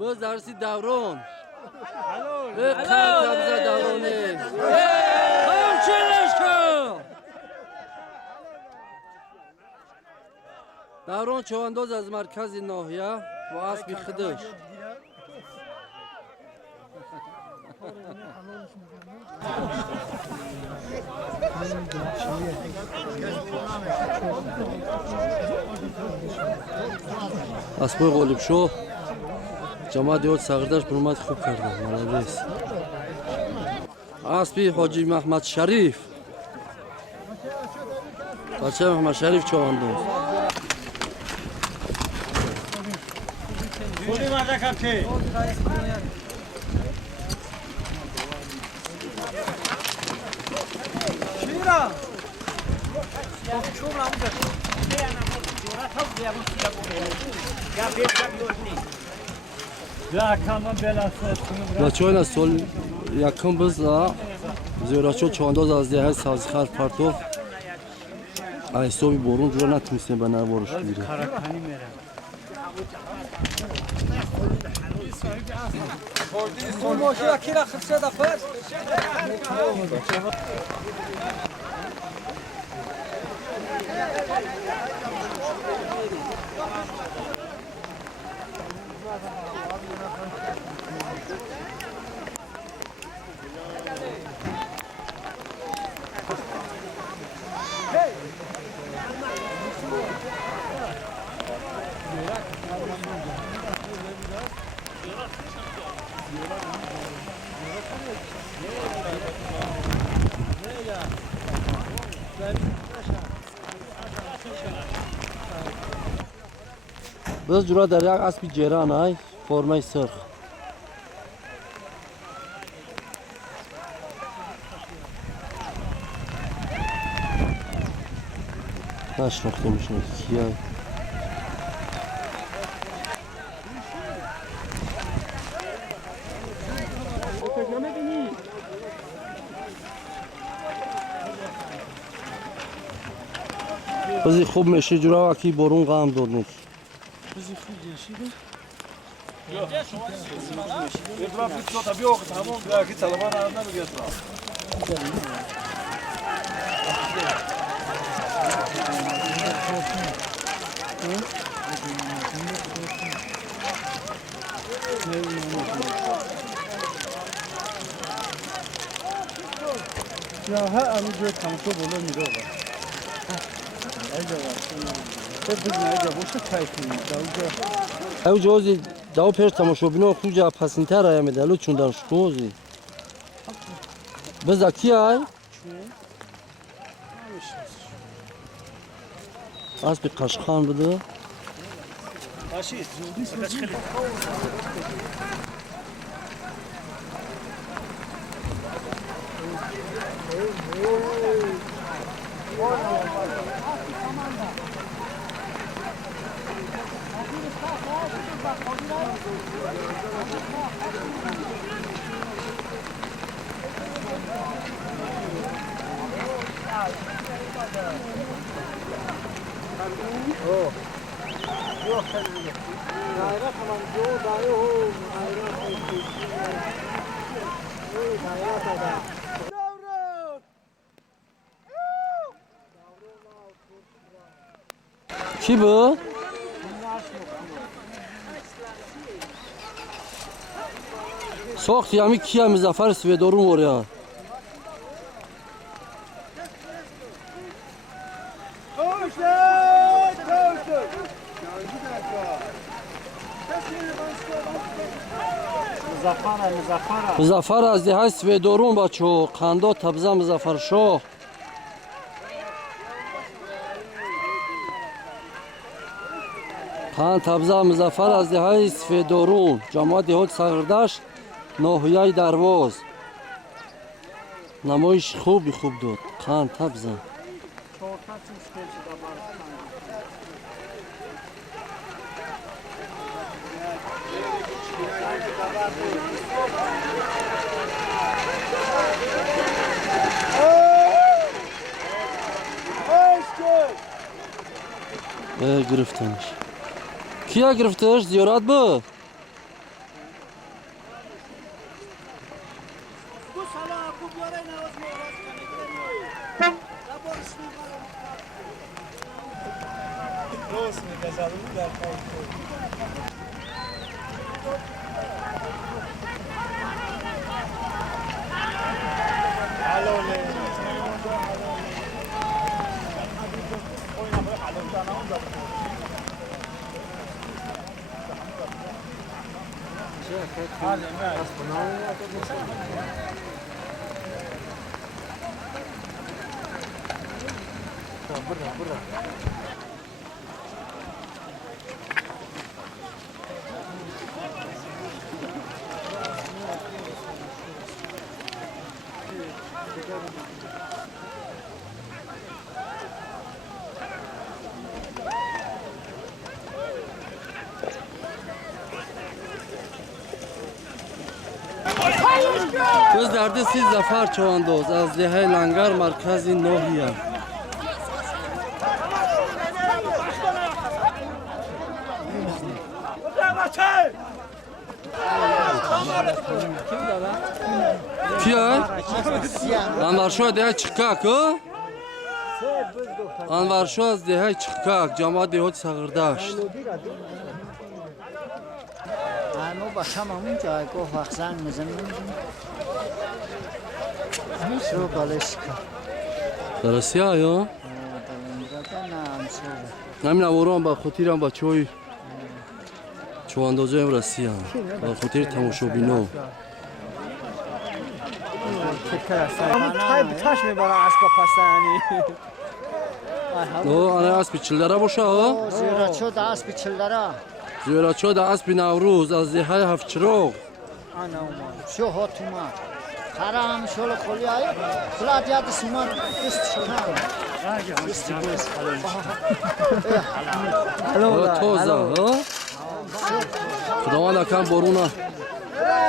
باز درسی دوران الو تبزه دورانه چلش کن دوران چوانداز از مرکز ناحیه و اسب خودش اسبای غالب شو جماعت یاد سغردش برمت خوب کردن مالویس اسبی حاجی محمد شریف بچه محمد شریف چوانداز خودی مرده کپچه شیرا بچه های نسال یکم بزا زیرا چوانداز از دیگه سازخر پرتو حسابی بارون جورا نتونستیم به نوارش بگیره بس جورا در یک اسبی جیران های فرمای سرخ نشناخته میشونه کیه بازی خوب میشه جورا وکی بارون غم داد نیست بزی خوب جشیده یه بیت تو تبیو تمام که طلبان عرب نمیگه یا ها امروز تماشا بالا میره او جوزی داو پیش تماشا بینو خوجا پسنتر آیا میده لو چون دانش کوزی بزا کی آی؟ اسب قشخان بده کی bu? Soğuk yami kiya Muzaffer Svedorun oraya. Muzaffer az dihay Svedorun baço qando tabza Muzaffer Shoh. خان تبزا مظفر از دههای سفیدارون جماعت دهات سغردش ناحیه درواز نمایش خوب داد خان تبزا گرفتنش کیا گرفتش زیارت با Göz derdi siz Zafer Çoğandoz az Dehay Langar Merkezi Nohiye. Kiya? Anvar şu Dehay çıkak o? Anvar şu az Dehay çıkak cama Dehay Sağırdaşt. Ama başamamın caygo faksan mızın Şu balışka Darasya yo? Dalında nam söyle Namin avoran ba khotiran ba çoy Çoğandozu Evrasiya. Ba khotir tamoshobino. Ama taş mı bana aspa pastani? O ana aspi çillara boşa o. Zira ço da aspi çıllara Zira ço da aspi Navruz az Dehay Hafçirog. Ana umar Şu hotuma Karam şöyle kolyayı Kulat yadı suman Üst şuna Üst göz O toza o. Xudavan akam boruna.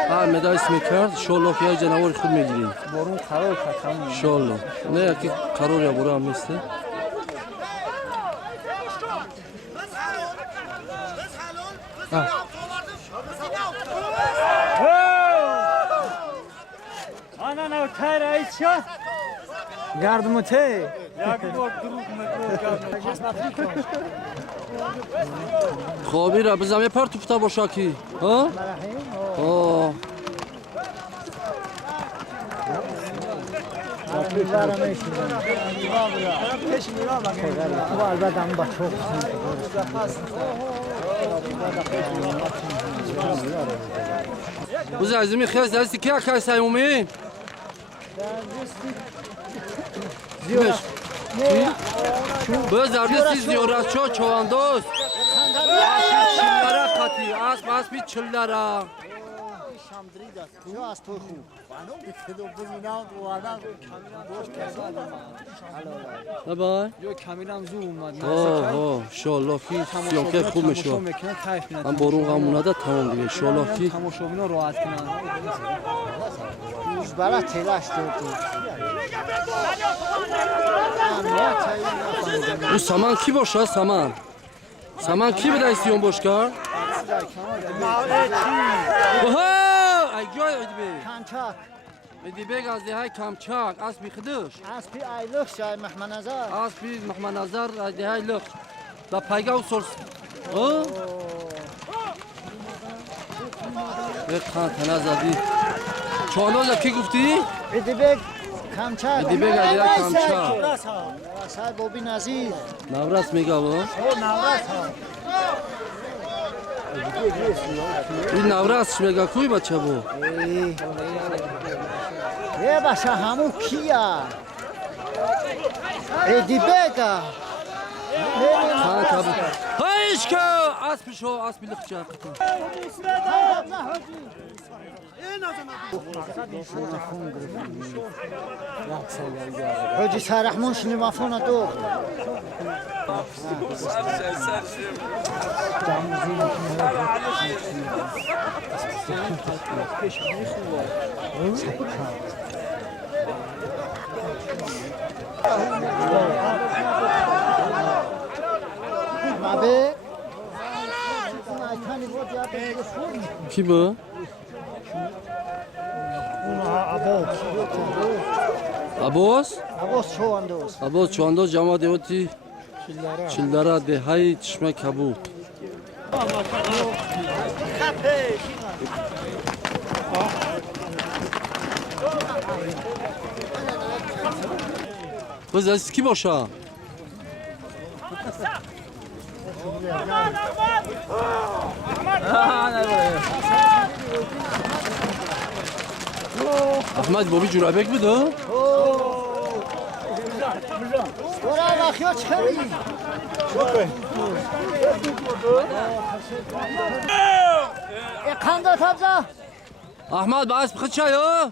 Ha meda ismi kard şolloh ya canavar khud megirî. Borun qaror katam. Şolloh. Ne ya ki qaror ya bura miste. Ana ne tayra içya. Yardım te. Khobi ra bizam par tufta boşa ki. Ha? O. Bu albadan bak çok Bu zazimi khaz dasti ki akay sayumi. Ziyoş. Bu zardi siz diyoruz ço çoğandoz. Çillara kati as bir çillara. Şamdrida şu az toy khu Bye bye. Yo kamilam zu umad. Oh şolloh ki siyonke khub mesho. Am borun gamuna da tamam diye şolloh ki. Tamoshobino rohat kinan. Uz bala telash dodi. Bu saman ki boşa saman. Saman ki bir istiyon boşkar? Oha! Ay joy edibe. Kançak. Edibe gazde hay kamçak as bir xıdış. Aspi aylık şay mehmanazar. Az bir mehmanazar dehaylık. Da payga usors. O? Ve kan tanazadi. Çoğanoza ki gufti? Edibek kamçak. Edibek adiya kamçak. Say bobi nazir. Navras mega bu. O navras ha. Bir navras mega kuy bacha bu. Ye başa hamu kiya. Edibeka. Ha tabi. Hay işka! As bir şo as bir lıkça. Hoji Sarahmon şini mafona do. Abi. Ki bu? Abos? Abos çoğandoz. Abos çoğandoz cama devoti. چلدره دههای چشمه کبود. بز از کی باشه؟ احمد بابی جورابک بده؟ برای وقیات چخری؟ اقنده تبزه؟ احمد باعث بخد چای ها؟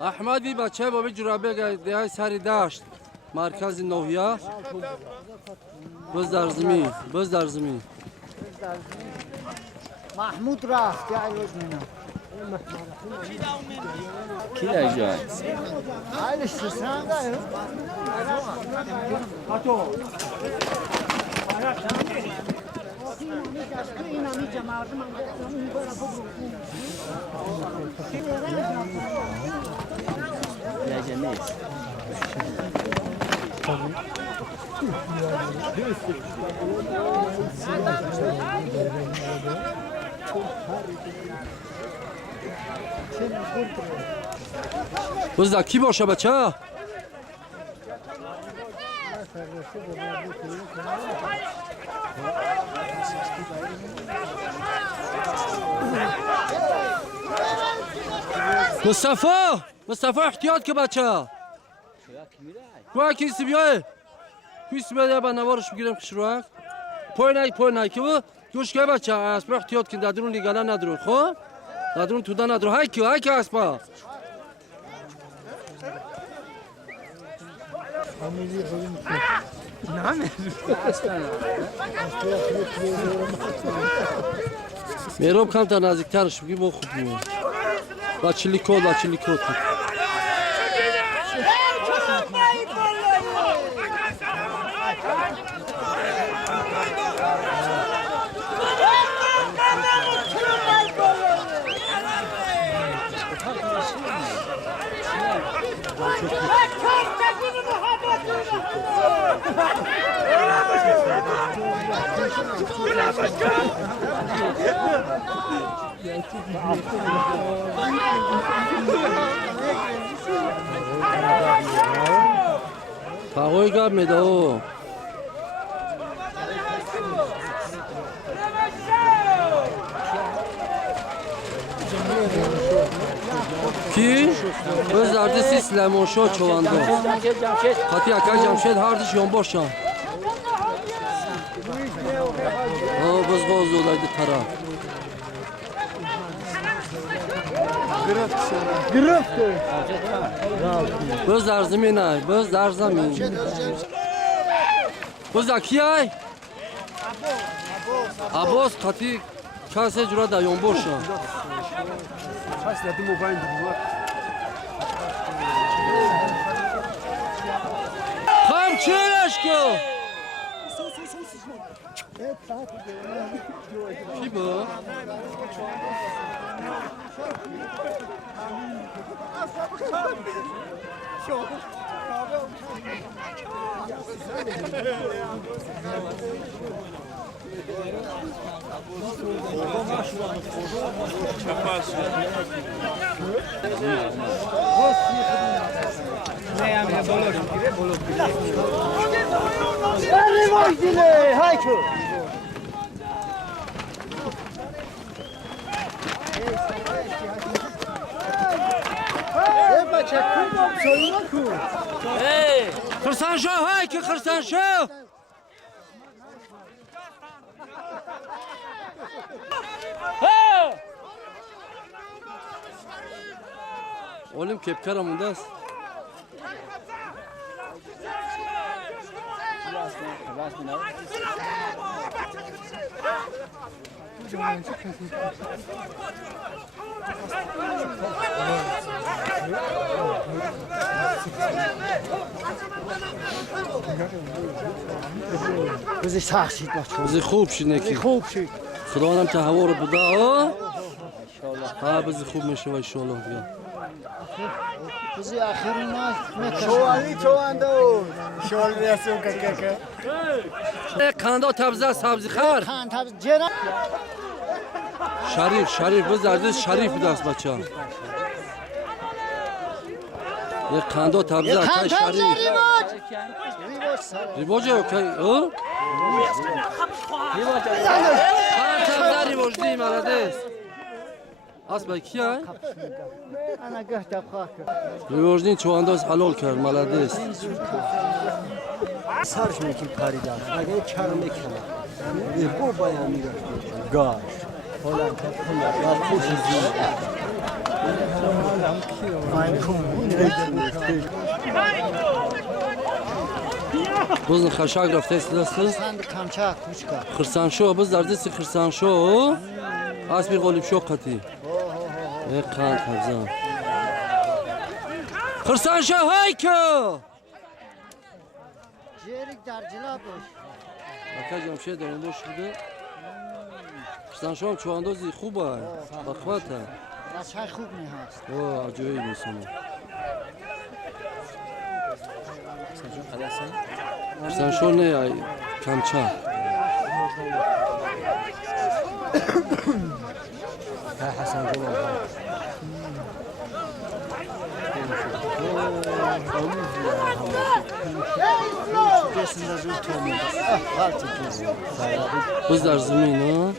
احمد بی بچه بابی جورابک دیهای سری داشت مرکز نوحیه بز در زمین بز در زمین محمود رفت یا عیوز منه کی لجای؟ عیلش سرسنده لجه نیست. بز در کی باشه بچه؟ مصطفی احتیاط که بچه کوه کیسی بیای کیسی بیای با نوارش بگیرم کشروک پای نای که با گوش که بچه اسب احتیاط کن دادرون لیگالا ندارون خب دادرون تودا ندارون های که اسبا میروب کم تا نزدیکترش بگی با خوب میاد با چلی کود پاهوی گاب میدو کی؟ بز دردسی سلیمانشاه چوانده خاطی اکای جمشید هردش یونباشان بز بازو دایده ترا گرفته. بز در زمین ای بز در زمین بز کی ای عباس خاطی کسی جورا دا یونباشان همچینش کو کی با؟ خرسانشاه های که خرسانشاه اولیم کپکر همونده است بزی سخشید بچه بزی خوب شید نکی خوب شید خدا هم تا هوا رو بده ها بزی خوب میشه و انشالله دیگه Bizi ahirine شوالی تو اندو شوال ریاسیون که کاندا تبزه سبزی خر Kan tabi ceren. شریف بزرد شریف دست بچه یک کاندا تبزه Kan کای tabi شریف rivoç. Rivoç sarı. ریواجه اوکی ها کان تبزه ریواج دی مالدیس اسب کیه Ana göhte kalkı. ریواج دی چوانداز حلال کرد مالدیس سرش میکنی کاری دار اگه کار میکنه بو باید میره گاش فلان فلان خوش زیاد بزن خشک رفته است Sen de kamça kuşka. خرسانشو بزرد سی خرسانشو اسبی غالب شو قتی یک کان تبزه خرسانشو های که Ciğerik darcıla boş. اکا جمشه در اون دوش بوده خرسانشو هم چواندازی خوبه بخواته Başka خوب ne hast. اوه عجایی میسونه خرسانشو نه کمچه حسن جوان Desinde zul tomu. Ah altı kız. بزر زمین ها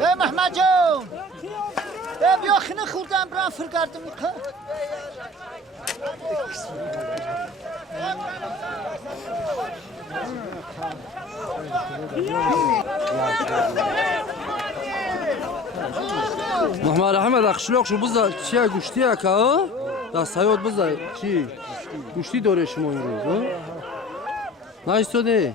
Ve Mehmetciğim. Ben bir yakını kurdan bırak fırgardım. محمد احمد اخشلوق شو بزر چیه گوشتی اکا ها دست حیات بزر چی گوشتی داره شما این روز ها نایستاده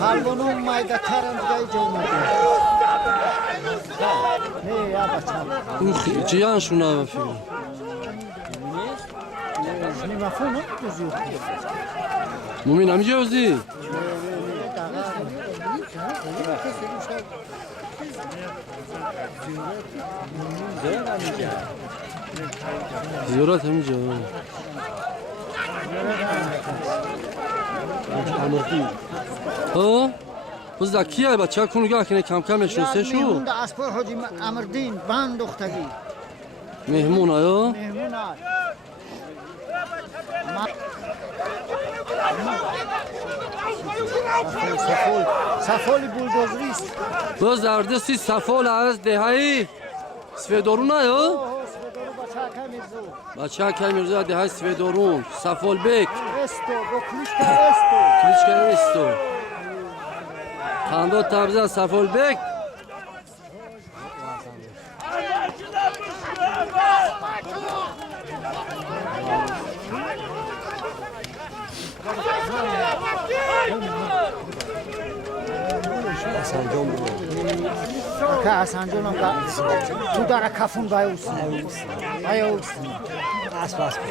Halbonun mayda tarım gay cevmedi. Ne ya bacham. اون جیان شونا بفیم Ne mafhum düzüyor. مومین همی جوزی زیارت همی جا ها بز دکیه بچه کنو گه کنه کم کم اشنسه شو Mehmun da Aspor Hoca Amirdin ban doktagi. مهمون آیا Mehmun al. Safoli buldozrist. بز دردستی سفال از دهی سفیدارون آیا Svedoru bachaka mizu. بچه که میرزا دهی سفیدارون سفال بک Esto, boklishka esto. کلیچ که استو خانده تبزه سفال بک Ka Hasan Jonam ka tu dara kafun bayus. Bayus. اسب اسب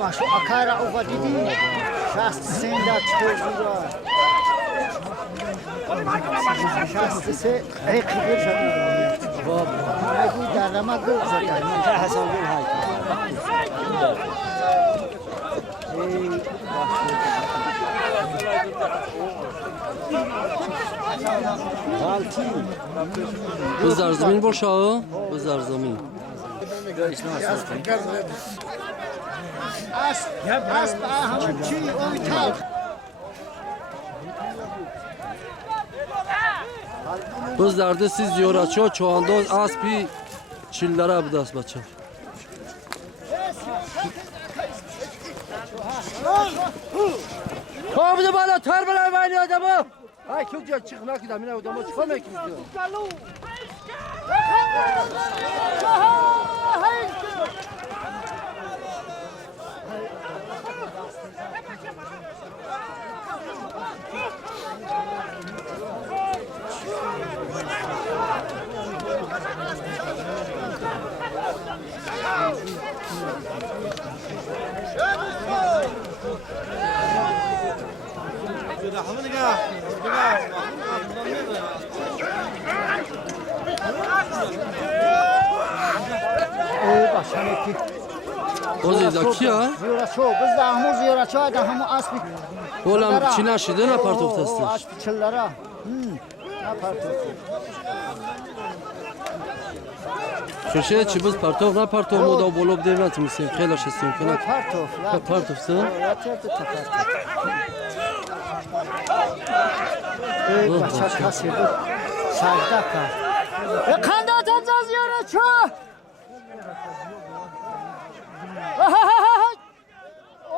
Baş akara uga didi. Şast senda çıkıyor. Şast se ekbir şadi. Baba. Bu darama gol zaten. حسن جون هاي بزر زمین باشه ها بزر زمین As ahmet çi oytal. بز دردستی زیارتچی ها چوانداز اسبی چیلدره بدست بچه ها بده بالا تر بلن بینی آدم ها های که اونجا چیخ نکیدم این آدم ها چیکار میکنید Başaneki. O zeki ya. Ziyaraço, biz de ahmu ziyaraço da hamu aspi. Oğlum Çin aşıdı ne partoftasın? Aspi çıllara. Ne partoftu? Şöyle çibuz partov ne partov moda bolup devlet misin? Kelaş etsin kela. Partof. Partofsun. Yatırdı tapartı. Başa kasırdı. Sajda kar. Kanda atacağız ziyaraço.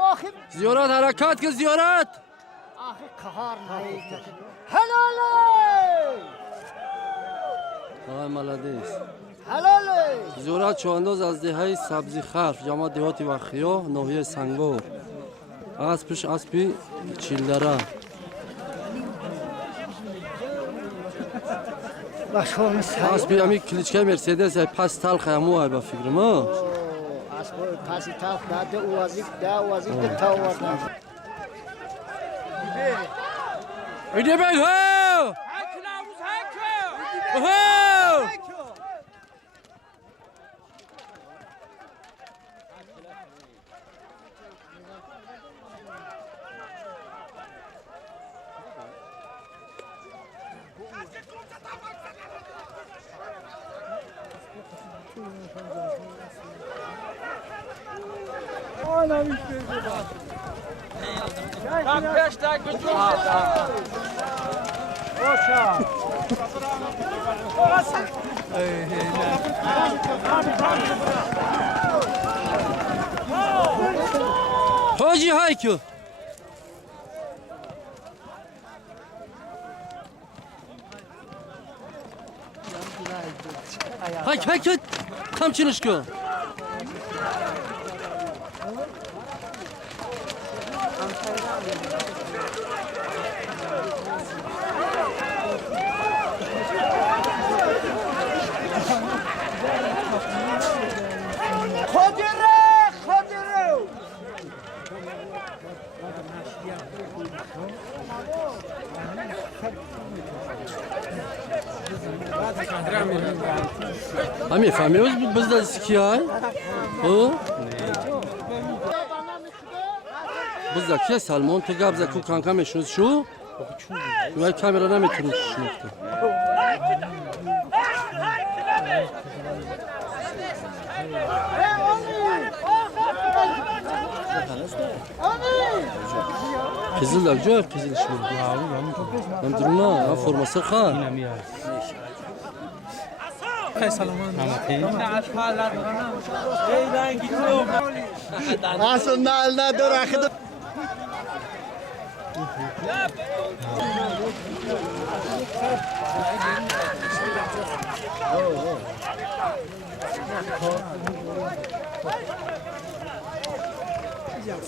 Ahir Ziyaret harekat ki ziyaret. ahir kahar neydi? Helal! Ay malades. Helal! زیارت چوانداز از دهه سبزی خرف جامعه دهاتی و خیاه ناحیه سنگار اسبش اسبی چیلدره Başkanı say. اسبی همی کلیچکه مرسیدس پس تلخ همو های با فکرم ها Asbo pasi taf da uazik de tawardan. ایده بگ ها ها حاجی های که های همچینش که Khadire! همی فهمیوز بزد سکی های ها بزد که سلمان تو گب زکو کانکا میشونز شو و کامرا نمیتونی شنفته Kızıl da güzel kızıl şimdi. Hem durma ha forması kha. Aslında eline dur akıdı.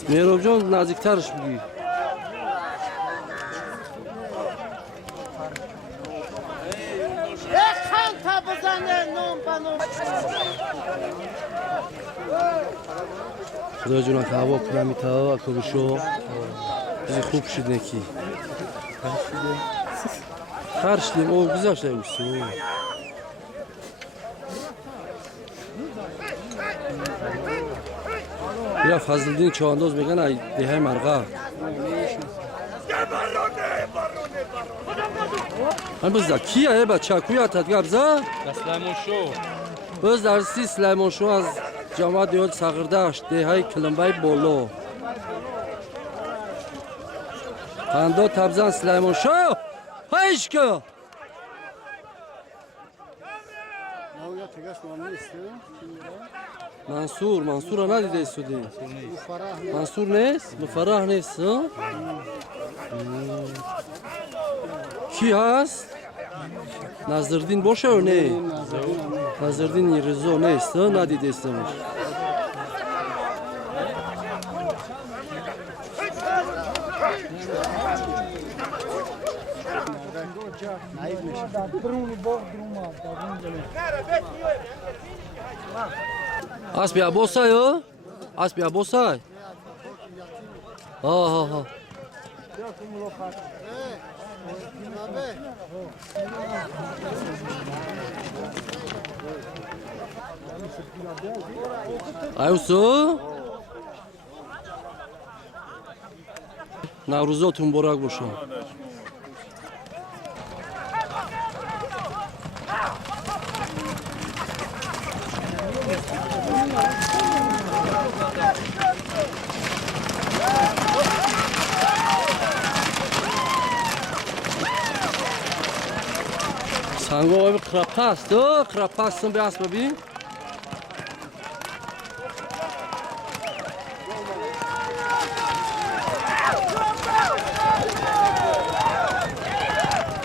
Merobcan naziktarış bugün. Khan tabzane nom banom. خدا جون هوا کنمی تا کوشو bizi خوب شد نکی خرشدیم او گذاشتیمش تو یا فضلدین چوانداز میگن ای دهه مرغا من بزد کیه بچه کوی اتت گبزه سلیمان شو بز درستی سلیمان شو از جامعه دیاد ساغرداشت دهه کلمبای بولو خنده تبزن سلیمان شو هایش که منصور را ندیده ایستودی منصور نیست؟ مفرح نیست؟ کی هست؟ نظردین باشه و نه؟ نظردین رضا نیست؟ ندیده ایستمش اسبی عباسای ها؟ اسبی عباسای؟ ها Ayusu. Navruzotun borak boşa. Sango abi krapastı. Krapastın bir as bebeğim.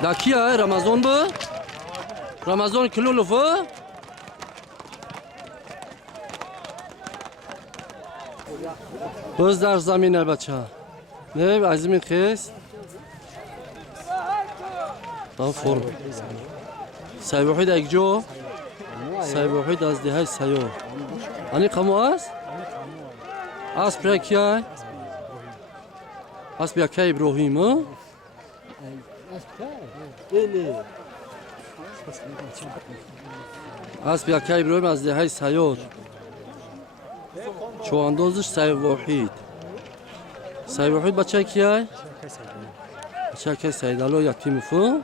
Dakiya Ramazan bu. Ramazan kilo lufu. Biz در زمین بچه نه از این خیست تا فرم سای وحید اگجو سای وحید از دهای سایو آنی قمو است؟ از پرکیای از بیاکای ابراهیم از بیاکای ابراهیم از دهای سایور چو اندازش سای وحید سای وحید بچه کیای؟ بچه که سیدالو یکی مفو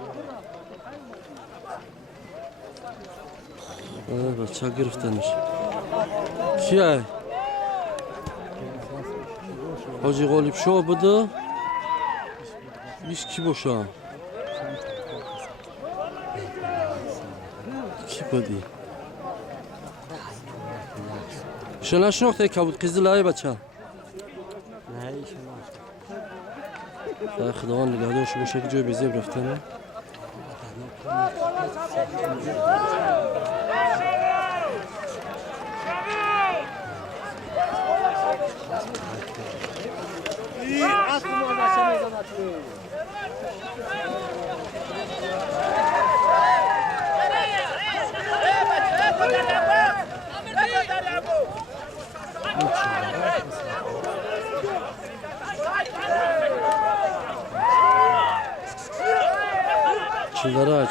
بچه گرفتنش کیای؟ حاجی غالب شو بده بیش کی باشه؟ کی بودی؟ شنا شناخته که بود قیزلای بچه؟ خداوند نگهدارش باشه که جای بیزیب رفتنه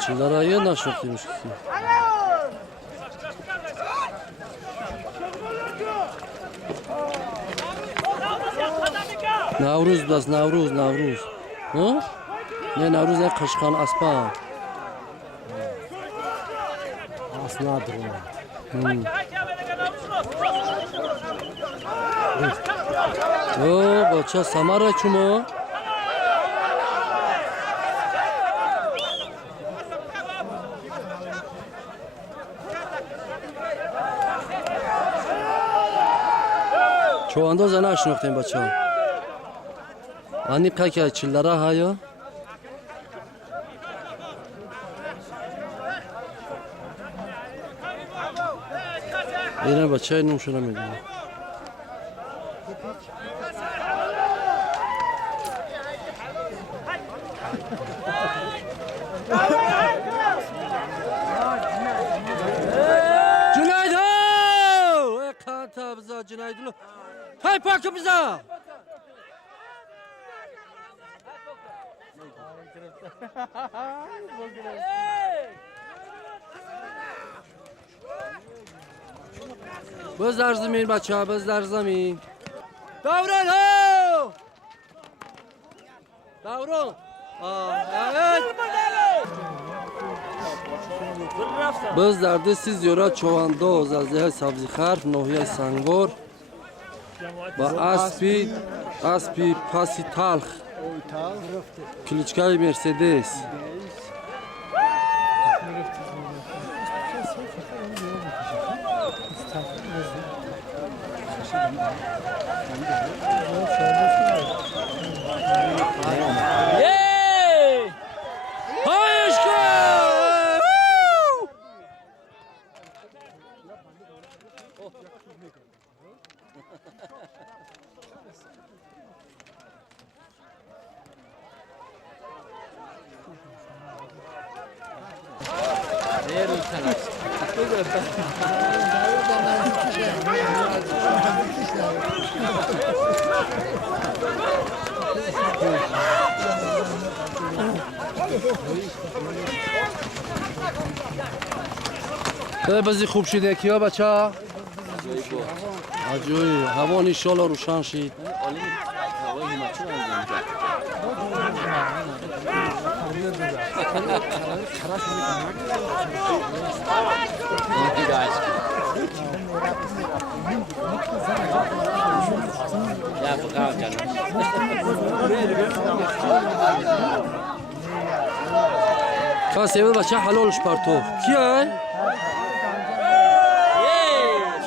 Çıllara ya naşoktaymış ki. Navruz biraz Navruz. Ha? Ne Navruz ne kaşkan aspa. Asnadır o. Baça Samara çumo. چو انداز نشناختیم بچه ها آنی که چلدره ها اینه بچه های نمشونه میدونه جنید ها ای کانتا بزا جنید لو های پاک بزا بزر زمین بچه ها بزر زمین دوران ها دوران biz derdi siz yora çoğandoz az dehe sabzi xarf nohiye sangor ve aspi pasi talx kiliçkay Mercedes بازی خوب شده کیا بچه ها؟ عجوی هوا انشالله روشن شید کسی بچه حلالش پرتو کیه؟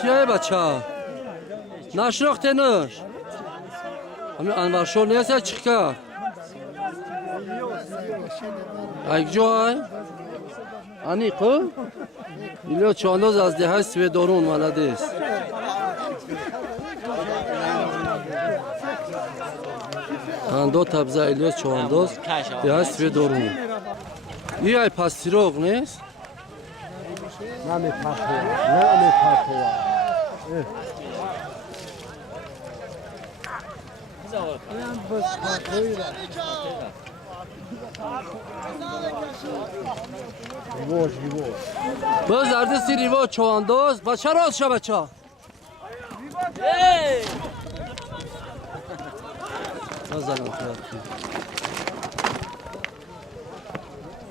کیه بچه؟ نشناختنش همین انورشور نیست یا چی کرد؟ ایک جای؟ انیقه؟ ایلیا چانداز از دهه سویدارون ولده است دو تبزه ایلیاس چانداز دهه سویدارون ای ای پس سیروغ نیست؟ نمی‌پرتوه باز دردستی ریوا چوانداز بچه راست شا بچه نزدن خیلی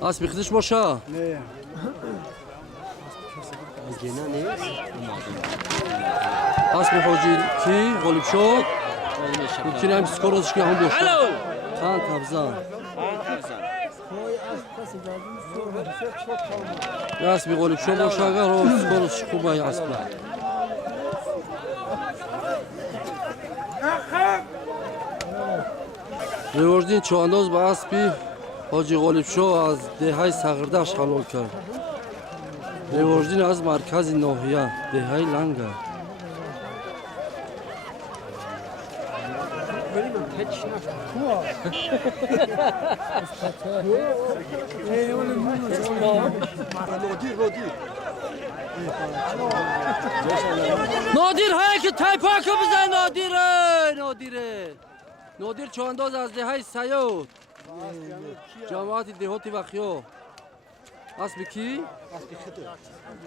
اسبی خودش باشه نه اسبی حاجی کی غالب شد میتونی هم سکورش که هم باشه خان تبزان اسبی غالب شد باشه اگر رو سکورش خوبه اسبی ریوردین چوانداز با اسبی حاجی غالب شو از دهه سغردش حلال کرد ریوردین از مرکز ناحیه دهه لنگه نادیر های که تایپا که بزن نادیر چوانداز از دهه سیاد جماعت دهاتی و خیاه اسبی کی؟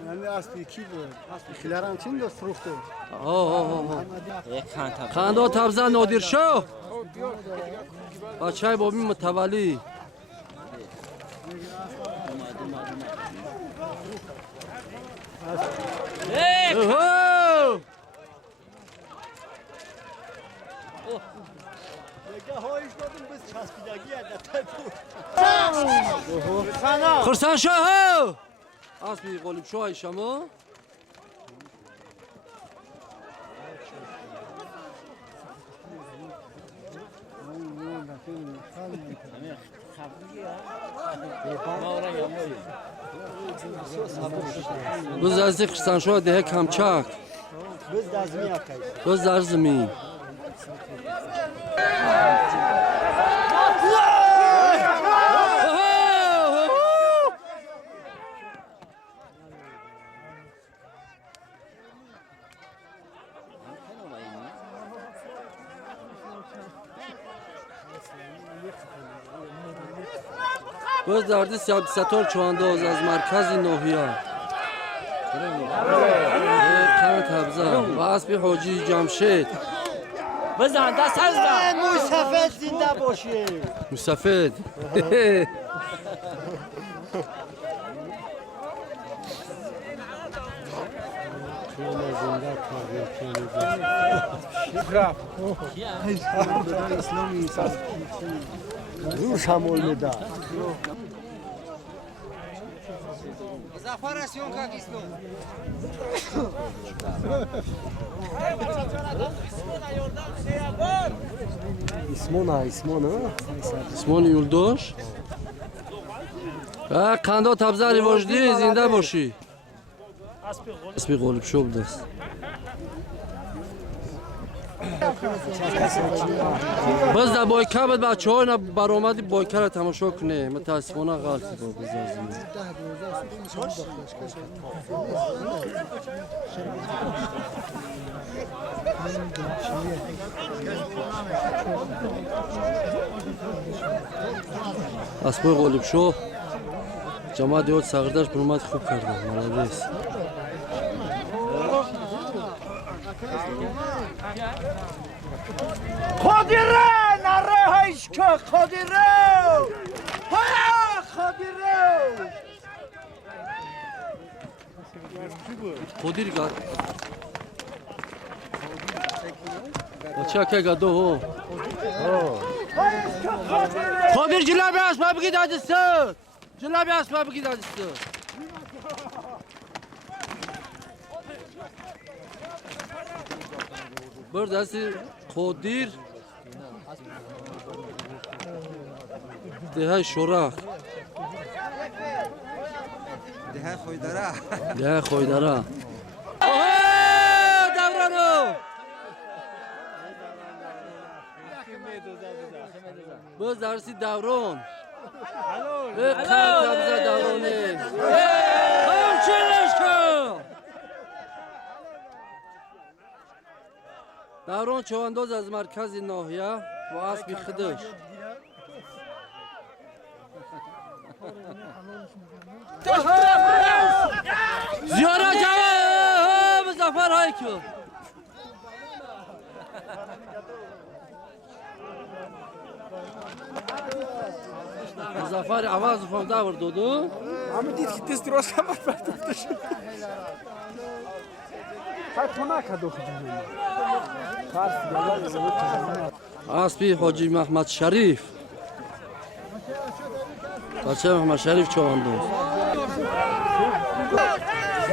یعنی اسبی کی بود؟ خیلران چین دوست فروخته خانده تبزن نادیر شو بچه های بابی متولی خرسان شو اسبی غالب شو های شما بز از خرسان شو ده کمچک بز در زمین باز دردی ستار چوانداز از مرکز ناحیه قرن تبزه و اسبی حاجی جمشید بزن دست از دن موی سفید زنده باشی مصفید روش همول میده اسمان یولداش قندا تبزه ریواجدی زنده باشی اسبی غالب شو بودست باز در بایکر باید بچه های برآمدی بایکر را تماشا کنه متاسفانه غلطی با بزازیم اسبای غالب شو جماعت دیوت ساغرداش برمات خوب کردن مالادیس خودیره نره هایش که خودیره ها خودیره خودیر گاد بچه که گادو هو خودیر جلابی اسباب بگید عدسته جلابی اسباب بگید عدسته برد هستی خودیر ده شوراخ ده خویدره دورانو باز درسی دوران به قرد تبزه دورانه همچنش کن دوران چوانداز از مرکز ناحیه و اسبی خودش زیاره جواب مظفر های که مظفر عوض فهم دور دودو همه دید که دست راست هم برداشت تو نکدو خودی اسبی حاجی محمد شریف بچه محمد شریف چوانداز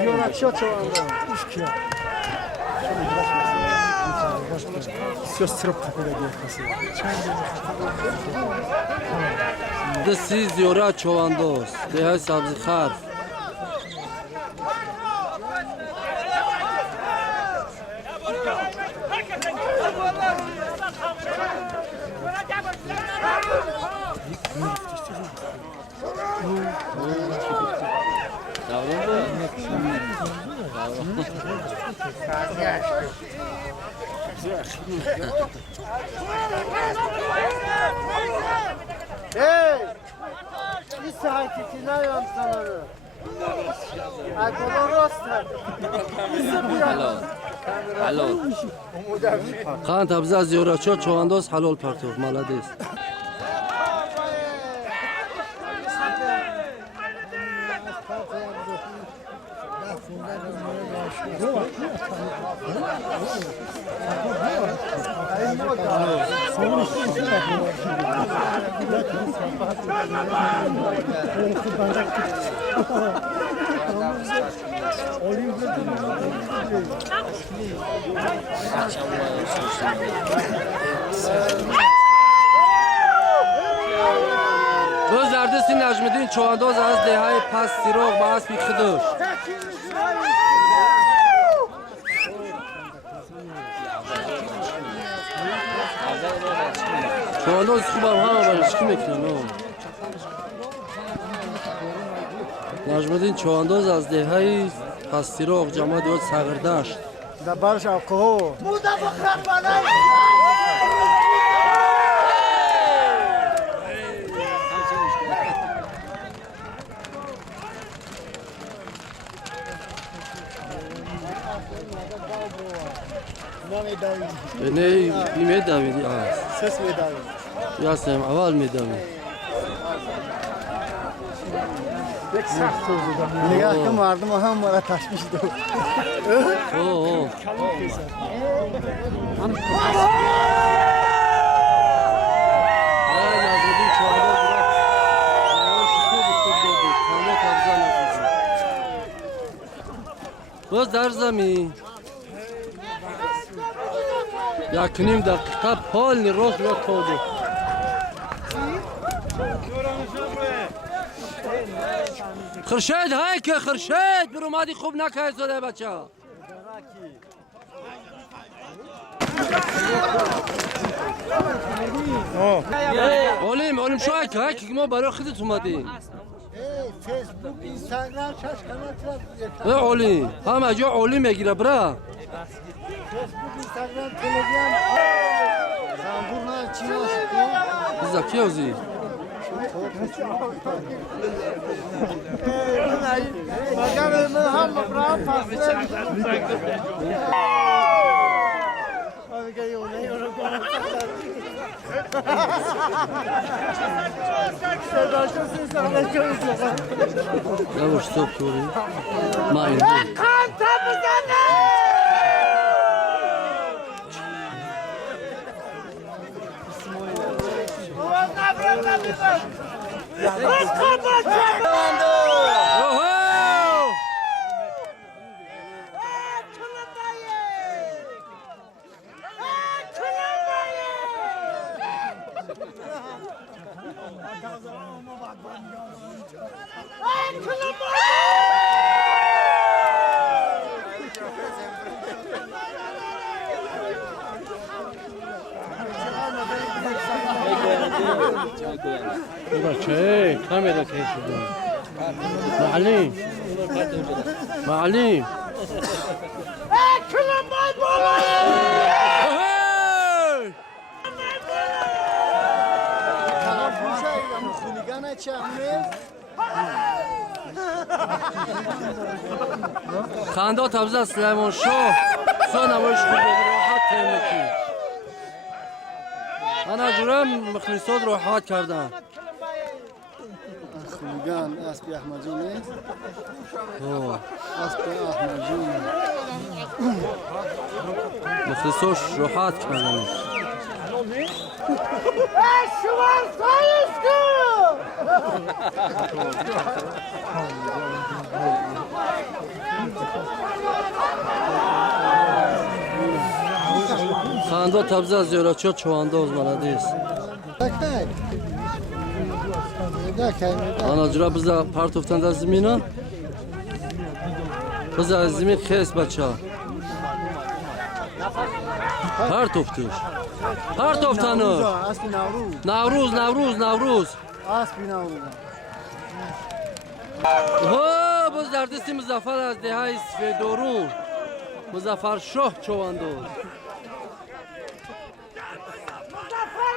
Ziyoratçı çoğaldı. Üç kilo. Söz sırıp tepede gelmesi. دستی زیاره چوانداز ده سبزی خرف Hey! Bir saat dinliyorum sana. Akolo rostar. حلال خان تبزه زیاره چوانداز حلال پرتوف مالادیس باز در دستی نجمدین چوانداز از دههای پس سیراغ با اسبی خودش چوانداز خوب هم برش کی میکنه نجمدین چوانداز از دههای پس سیراغ جماعت دیوت ساغرداشت Da barış alkohol. نه میدوید Ses medalı. یاسم اول میدوید Pek sert oldu da. Nigahım vardı maham bana taşmıştı. اوه نجمدین چوانداز باز در زمین یکنیم دقیقه پال نیروز رو تودو خرشید های که خرشید برو مادی خوب نکه زده بچه اولیم شو های که ما برای خودت اومدیم Facebook, Instagram şaşkına اولیم همه جا اولیم میگیره برا Facebook, Instagram, Telegram. Zamburna, Çin aşıkı. زکی اوزی مگر من هم مبرم فصله Yavaş stop doğru. Mayın. Oho! Şey, kamera keşfedi. معلم معلم خونیگانه چه امروز خانده تبزه سلیمان شاه سو نمایش خوب راحت ترمکی انا جورم مخلصات راحت کردن خونیگان اسبی احمد جون نیست اوه. اسبی احمد جون مخلصاش راحت کردن خانده تبزه از زیاراتچی چوانداز ملدیست Ana cura bize partoftan da zimina. Bize zimin xes bacha. Partoftuş. Partoftanı. اسبی نوروز Navruz, Navruz, Navruz. اسبی نوروز Ha, biz derdisi Muzaffer az dehayı Sfedorun. Muzaffer Şah çovandoz.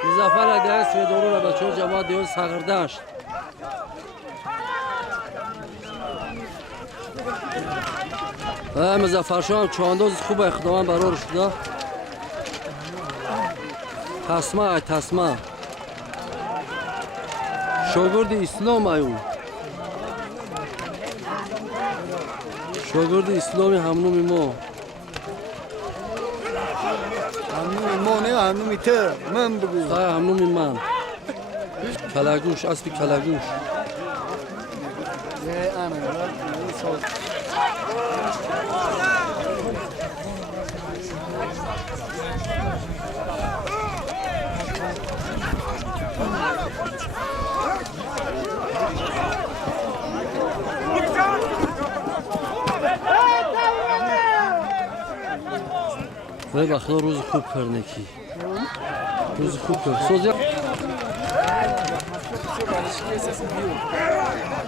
Muzaffer az dehayı Sfedorun ve çoğu cemaat diyor sağırdaş. مظفر شاه هم چوانداز خوب اقدام برار شده تسمه تسمه شاگرد اسلام ایون شاگرد اسلامی همنومی ما همنومی ما نه همنومی تو من بگو همنومی من کلگوش اسبی کلگوش ولی بخدا روز خوب کرد نکی روز خوب کرد سوزی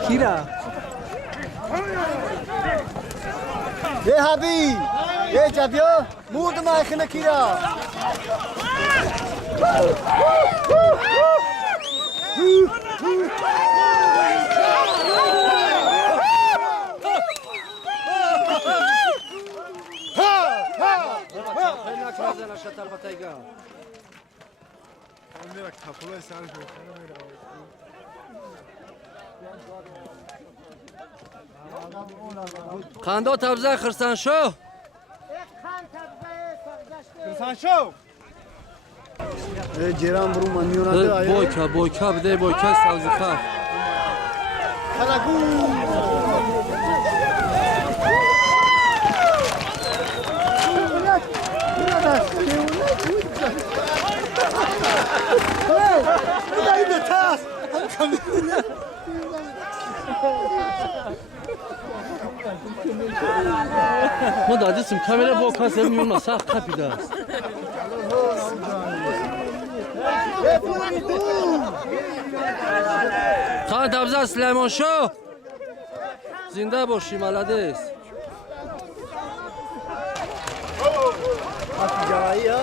کیرا یه حبی یه جبیا مود مایخنه کیرا خنده تبزه خرسان شو جیران برو منیونه ده بویکا بده بویکا سازی خواهد کلگو ما دادیسیم kamera با کاسه میون سخت کپیده است خان تبزه سلیمان شاه زنده باشی ملده است جایی ها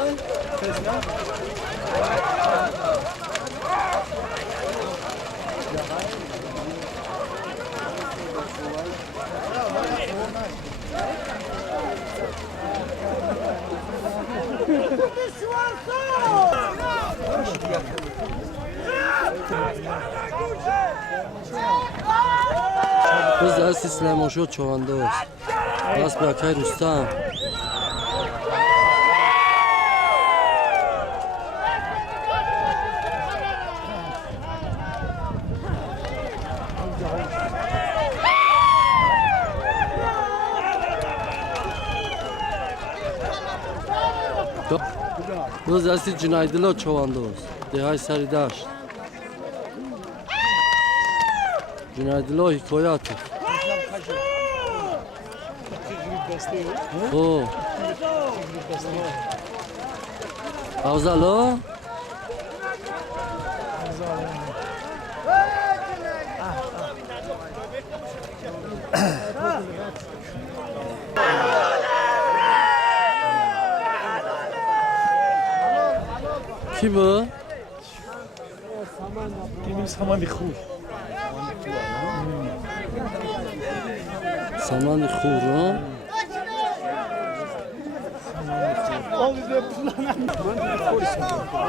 Biz dست سلیمان شد چوانداز دست بکر رستم Biz dست جنایدلا چوانداز دهای سری داشت جنایدلا حکایت اوه افضل کی bu? Benim samanı خوب. Saman khuru.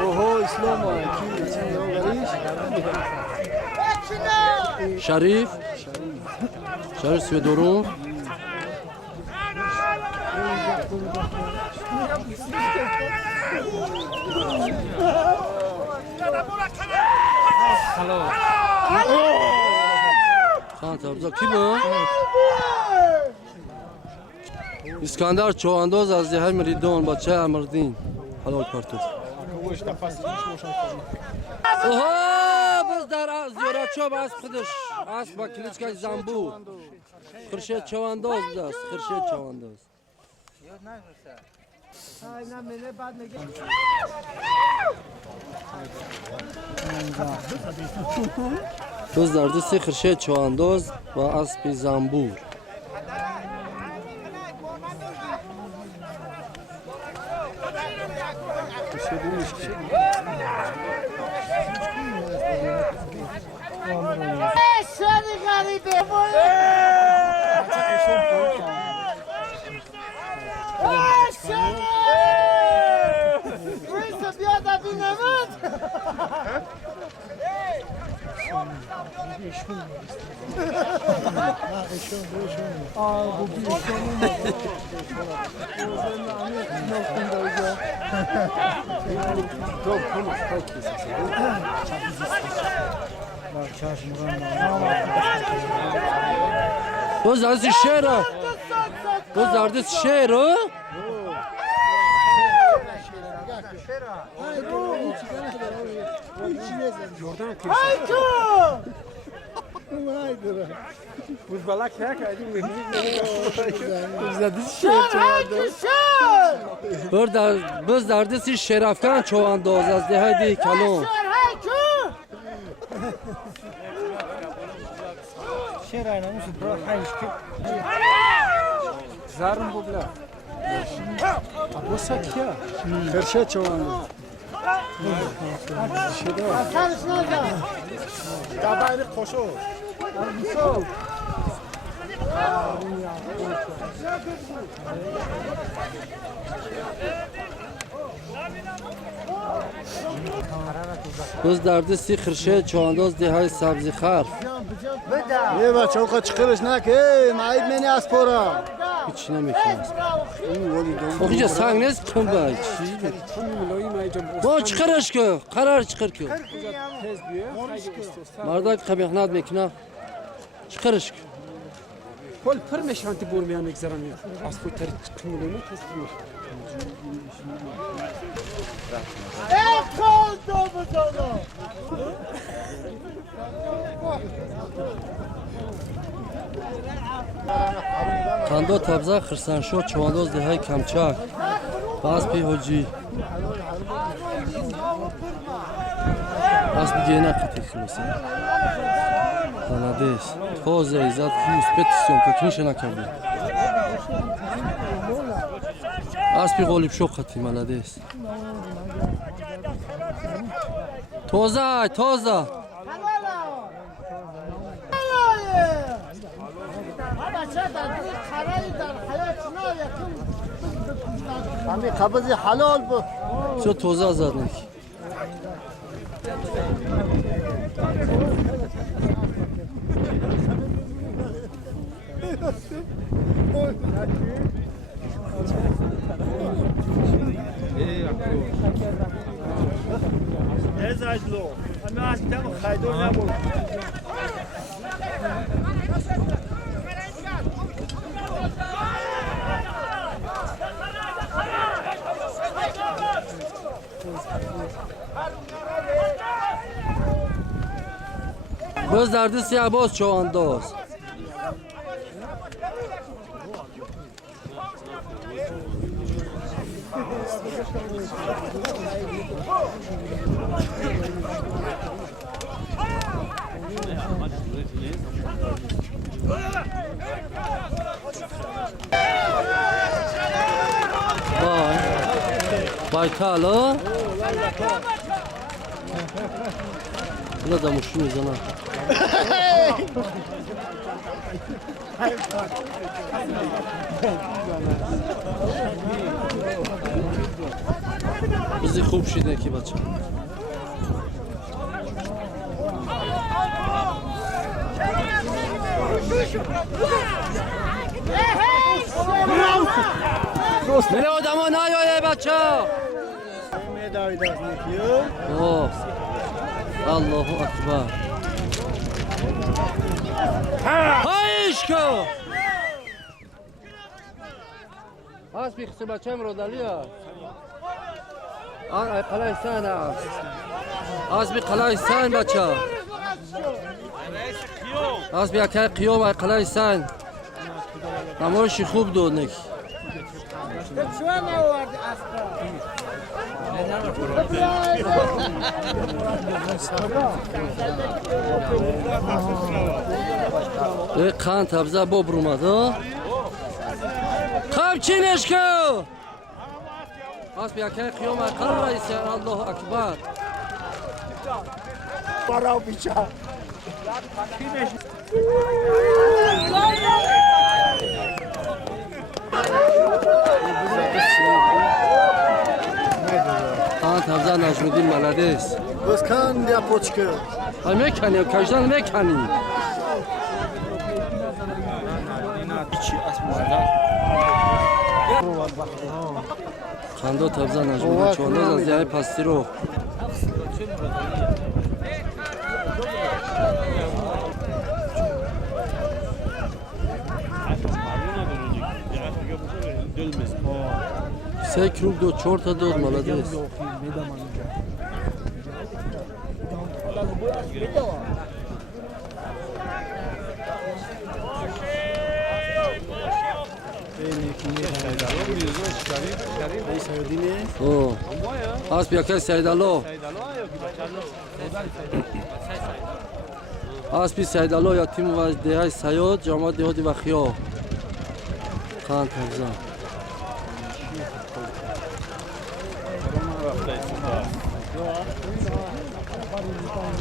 اوه اسلام Şerif. Şerif Svedorun. Kan tabza ki bu? İskender Çoğandoz az diğer Meridon Baçı Emrdin. Halal Partot. Oha! Biz dar az yora çob az kıdış. Az bakiliçka zambu. Kırşet Çoğandoz das. Kırşet Çoğandoz. Biz dardı si Kırşet Çoğandoz ve aspi zambur. Seni garibe. Seni. Burası bir adam binemez. Biz dardı şehre. Biz dardı şehre. Biz dardı si şerafkan Çoğandoz az diğer kalon. Zarım bu bile. Bu sakya. Kırşet çoğandı. Tabayını koşu. Biz dardı si Kırşet Çoğandoz diğer sabzi xarf. یه بچه ها چیکارش نکه معید منی اسپورا Hiç nemiyorsunuz. Okuyacağız sen ne sıkın be? Bu çıkarış ki, karar çıkar ki. Mardak kabihnat mekina. Çıkarış ki. Kol pır meşanti burmayan egzaramıyor. Aspo ter çıkmıyor test ediyor. Kando tabza Xirsanşo Çoğandoz dihay Kamçak. Baspi Hoji. Baspi gene qati xilose. Tanades. Toze izat fius petisyon ka kinşe nakabdi. Aspi golib şo qati malades. Toza, toza. Abi kabızı halal bu. Все toza zadnik. Boz derdi siyah boz çoğandoz. Vay. Baytalı. Bu da muşumuz ana. Bizi خوب شده کی بچه میره آدم ها نیایه بچه اوه الله اکبر هایش که هست بی خسی بچه هم رو دلی هست آن قلعه سن هست هست بی قلعه سن بچه هست بی اکه قیام قلعه سن نمایشی خوب دو نک قند تبزه باب رومده خب چی نشکو هست بیا که قیام قلعه رئیس الله اکبر براو بیچه قند تبزه نجمدین ملدیس بس کن دیا پوچکه های میکنی کجدان میکنی خنده تبزه نجمدین چونداز از دیای پستی رو سه کروب دو چهار تا داد ملدیس هست بیا که سیدالو هست بی سیدالو یا تیم و دیهای سیاد جامعه دیهاتی و خیاه خان تفزان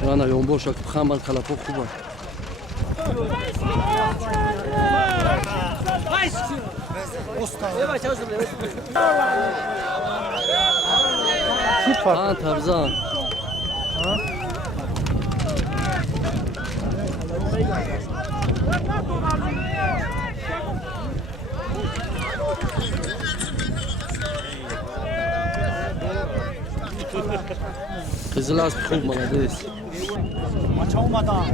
رانا یون باشا که خان بل کلپو خوبه خان تفزان قزل است خوب ملدیس maça olmadan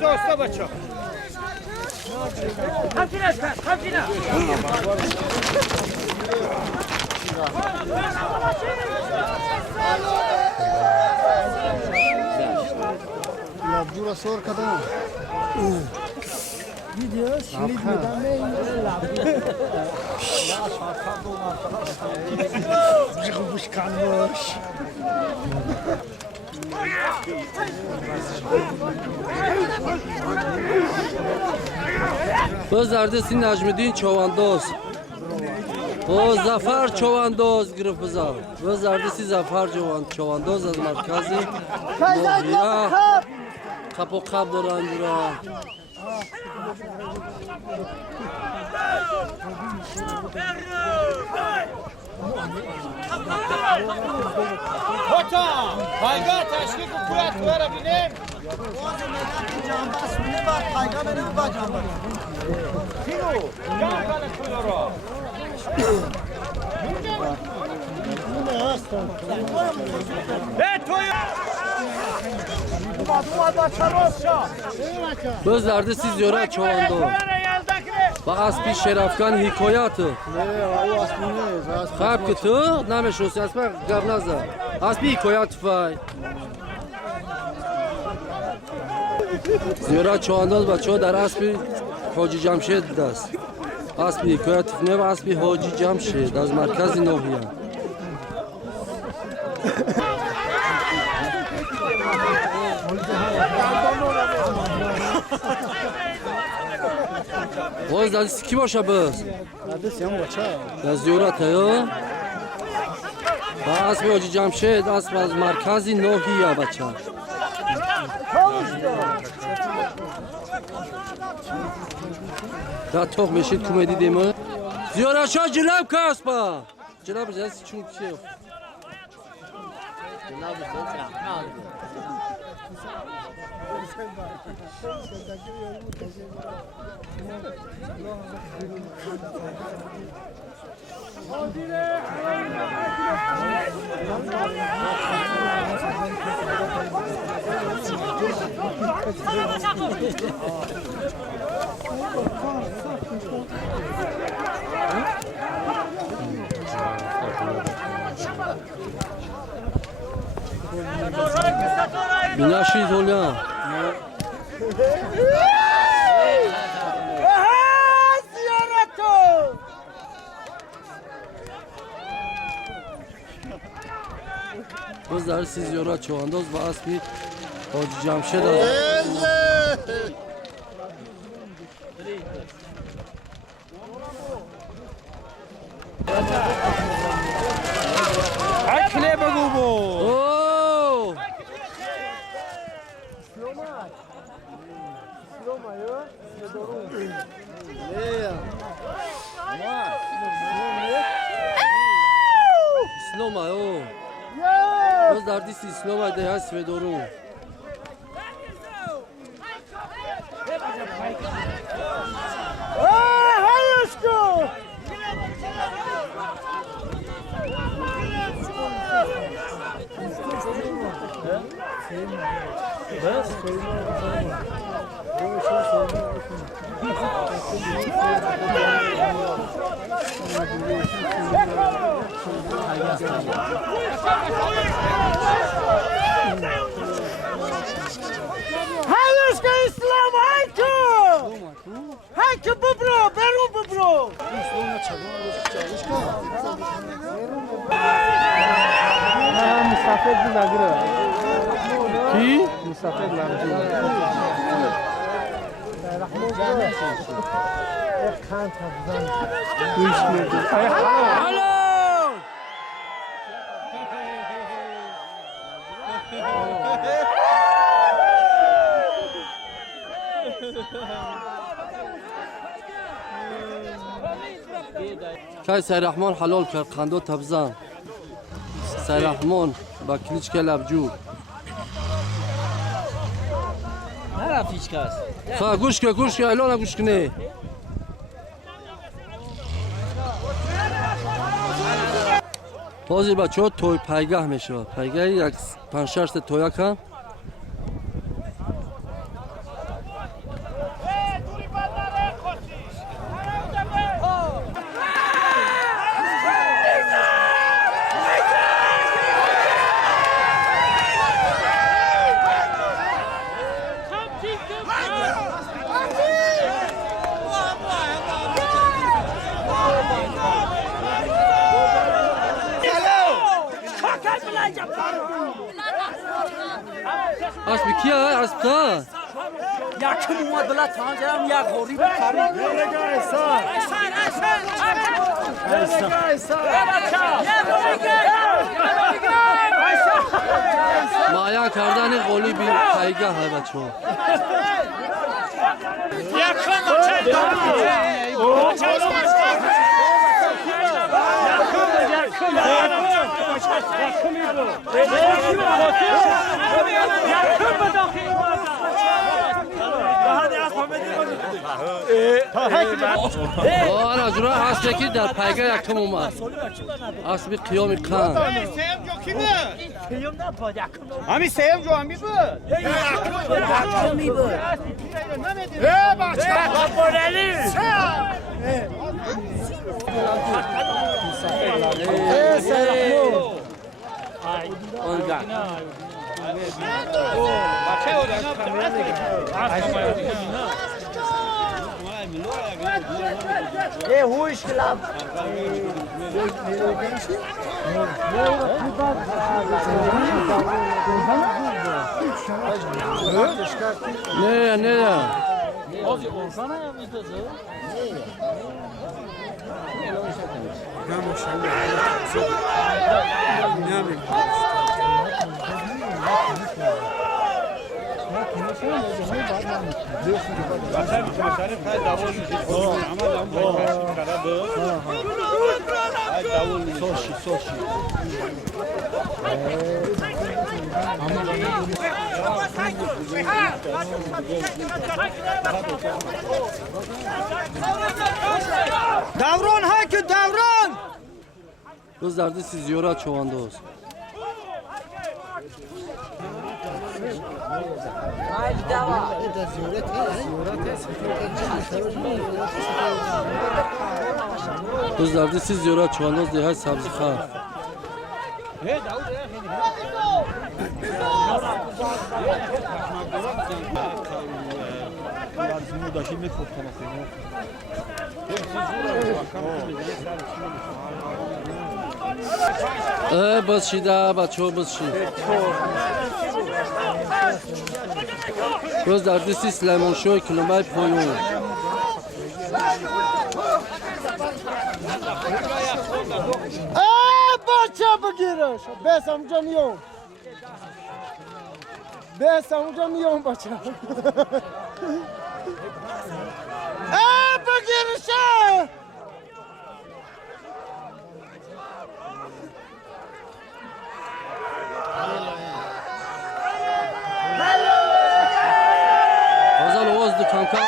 Dosta bacak. Kamçina. Ya burası orkadan. Gidiyor, şimdi buradan ne Yıkılmış kalmış. باز دردستی نجمدین چواندوز و زفر چواندوز گرفت بزار باز دردستی زفر چواندوز از مرکزی مهیا خب و خب دارن جورا Hota! Payga teşvik kuvvet vere binin. Can kanı kuyuru. Bizlerde siz yora çoğandı. Bak aspi şerafkan hikayatı. Khab ki tu nameşosi aspa gavnaza. Aspi hikayat fay. Zira çoğandoz baço dar aspi Hoji Jamshed das. Aspi hikayat ne ve aspi Hoji Jamshed az merkezi Nohiya. Oğuz da kim başa biz? Ya ziyorat ya. Aspi Hoji Jamshed aspi az merkezi Nohiya bacha. Da tok meşit komedi değil mi? Ziyoratçı cilab kaspa. Cilab bize çünkü şey yok. Bina şehit ol ya. Bizler siz yora çoğandoz ve aspi Hoji Jamshed Akle begu bu. Oo! Sloma o. Bizler disi sloma de has ve doğru. Hayırlı İslam haykı! Haykı bubro, beru bubro! مسافر بھی لگ رہا ہے Ki? مسافر لگ رہا ہے Alo! Kay Sayrahman halal kar qando tabzan. Sayrahman ba kilichka labju. نرفت هیچ کس Fa گوش که الان گوش کنه. بازی بچه ها توی پایگاه میشه. پایگاه یک 5-6 تا تویا کن. اسب کیه؟ اسب تا؟ یکم اومد بلا تانجرم یک غوری بخرید مایا کردن قولی بی پایگاه های بچه ها. Ana jura asbeki der payga yakın olmaz. Asbi kıyam kan. Sevimco kimi? Hami Sevimco hami bu. Ne ya? Davron hakü davron. Gözlerde siz yora çoğanda olsun. Gözlerde siz yora çoğanda olsun diye her sabzı kar. Basşida, baço basşi. Gözlerde siz lemon şoy kilometre poyun. Bacha bagirash. Be samjamiyom. Be samjamiyom bacha. Bagirasha. Hazal Oğuz'du kanka.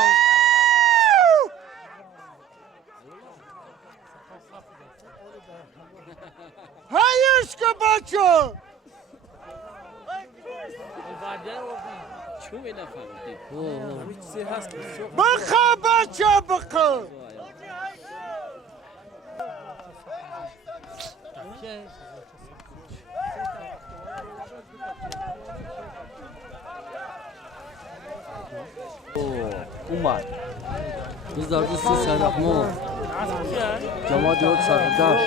Hayışka bacho. Bakha bacha bakha. Umar. Gözlerde siz serahmo. Cama diyor sarıdaş.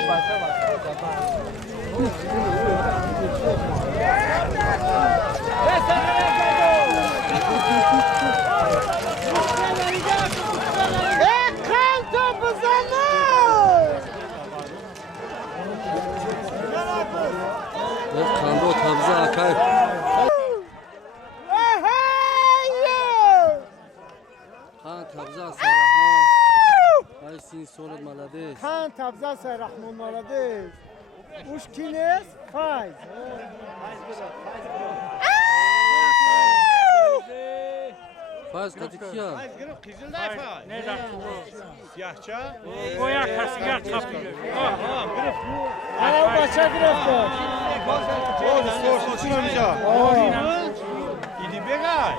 Kanto buzana. Ve kando tabza akar. Kan tabza sarahmo. Ay sin sorun malade. Kan tabza serahmon malades. Ushkines faiz. Faiz katikiya. Kızılday fa. Ne Siyahça. Boya kasigar tapıyor. Ara bacha girefte. Sorsun amca. İdi begay.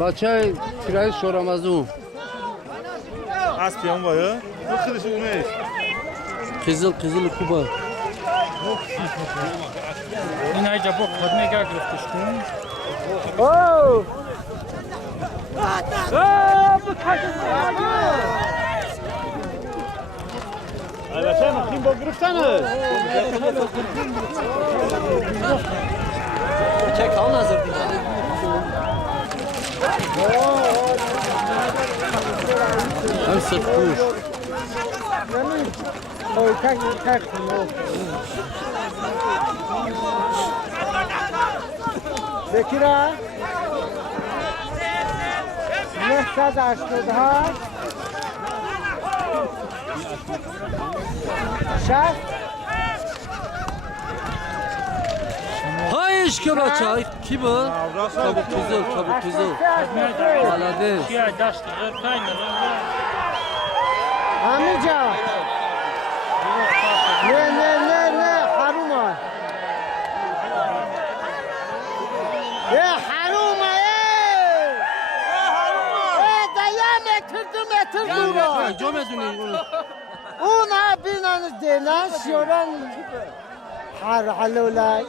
Baçay tirayı soramazım. Aspiyon var ya. Bu kılışı ne? Kızıl kuba. این های جا با خود نگاه گرفتش کن Oh! Albaşa bakayım bu gruptanız. Çek al hazır değil. Hem sırt kuş. Oh, kijk, kijk. Bekira. 988. Şah. Hay işke bacha. Ki bu? Kabuk kızıl, kabuk kızıl. Malades. Chia dast kaynır. Amica. Ne haruma. Ya haruma metre dura. Cömeduni. Ona binanız denen şoran har halolay.